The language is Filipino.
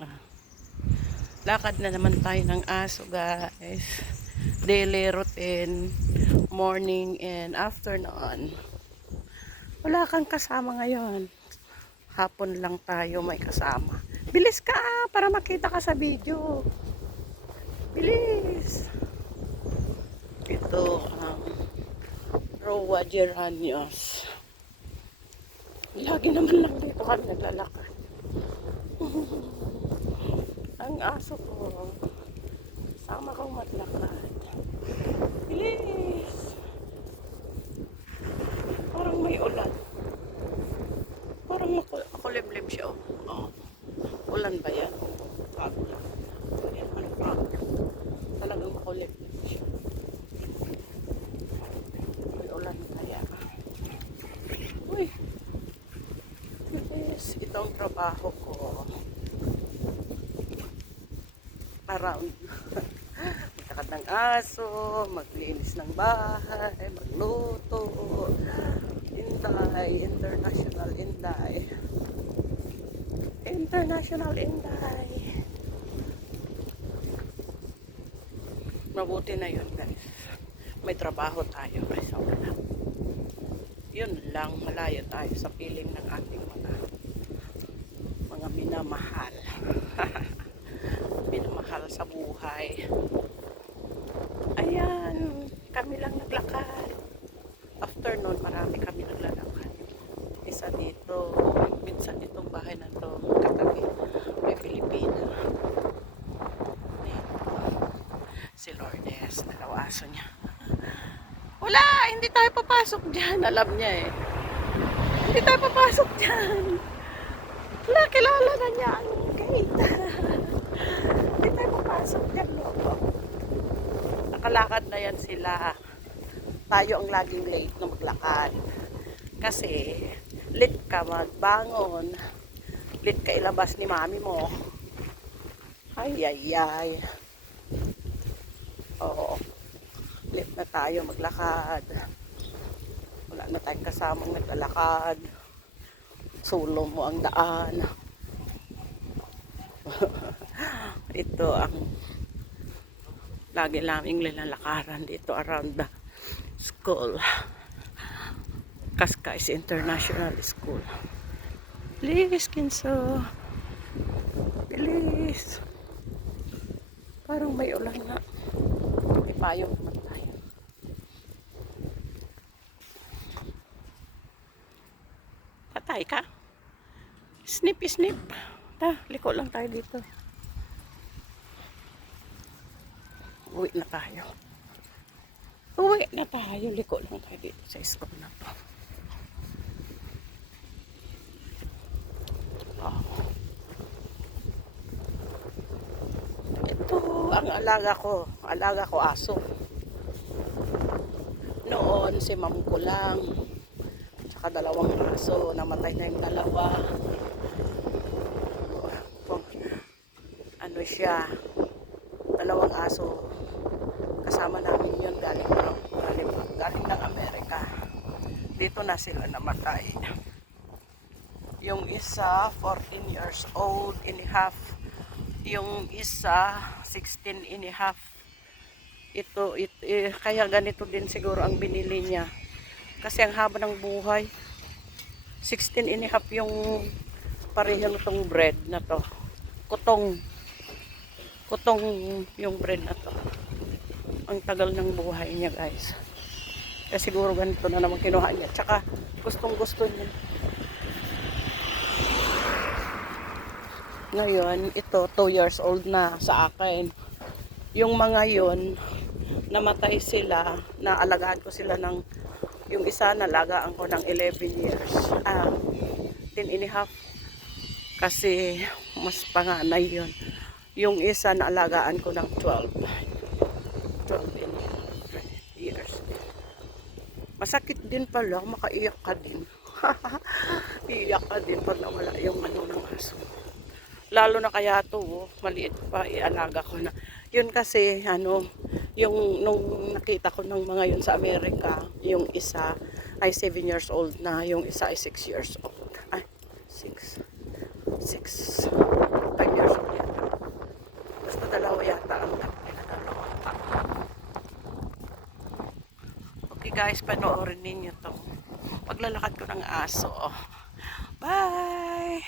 Ah, lakad na naman tayo ng aso, guys. Daily routine, morning and afternoon. Wala kang kasama ngayon. Hapon lang tayo may kasama. Bilis ka para makita ka sa video. Bilis. Ito ang Roa Geranios. Lagi naman lang dito kami naglalakad. Ang aso ko, sama kong maglakad. Bilis! Parang may ulan. Parang makulimlim siya. Oh. Ulan ba yan? Bago lang. Hindi naman bago. Talagang makulimlim siya. May ulan kaya. Uy! Bilis! Itong trabaho ko. Around. Magtakad ng aso, maglinis ng bahay, magluto, Inday, International Inday. International Inday. Mabuti na yun, guys. May trabaho tayo kaysa wala. Yun lang, malayo tayo sa piling ng ating mga minamahal. Minamahal sa buhay. Ayan, kami lang naglakad. Afternoon, marami kami naglalakad. Isa dito, minsan itong bahay na to, katabi, may Pilipina. Dito, si Lourdes, dalawa aso niya. Wala, hindi tayo papasok dyan. Alam niya eh. Hindi tayo papasok dyan. Wala, kilala na niya ang gate. Hindi tayo papasok dyan, loko. Nakalakad na yan sila. Tayo ang laging late na maglakad. Kasi, late ka magbangon. Late ka ilabas ni mami mo. Ay, ay, ay. Oo. Late na tayo maglakad. Wala na tayong kasamang naglalakad. Sulo mo ang daan. Ito ang lagi naming nilalakaran dito around the school. Cascais International School. Bilis, Kinso. Bilis. Parang may ulan na. May payong naman tayo. Patay ka? Snip, snip. Liko lang tayo dito. Uwi na tayo. Uwi na tayo. Liko lang tayo dito sa school na to. Oh. Ito ang alaga ko. Alaga ko aso. Noon si ma'am ko lang. Tsaka dalawang aso. Namatay na yung dalawa. Ano siya? Dalawang aso. Kasama namin yun galing ng Amerika. Dito na sila namatay. Yung isa 14 years old and a half. Yung isa 16 and a half. Ito kaya ganito din siguro ang binili niya. Kasi ang haba ng buhay. 16 and a half yung parehong itong bread na to. Kutong yung bread na to. Ang tagal ng buhay niya, guys. Kaya siguro ganito na naman kinuha niya. Tsaka gustong gusto niya. Ngayon, ito 2 years old na sa akin. Yung mga yon namatay sila, naalagaan ko sila ng, yung isa nalagaan ko ng 11 years. 10 and a half. Kasi mas panganay yun. Yung isa naalagaan ko ng 12 years. Masakit din pala, makaiyak ka din. Iyak ka din pag nawala yung ano ng aso. Lalo na kaya to, maliit pa, ialaga ko na. Yun kasi, yung nung nakita ko ng mga yun sa Amerika, yung isa ay 7 years old na, yung isa ay 6 years old. Ay, 5 years old. Okay guys, panoorin ninyo to. Paglalakad ko ng aso. Oh. Bye!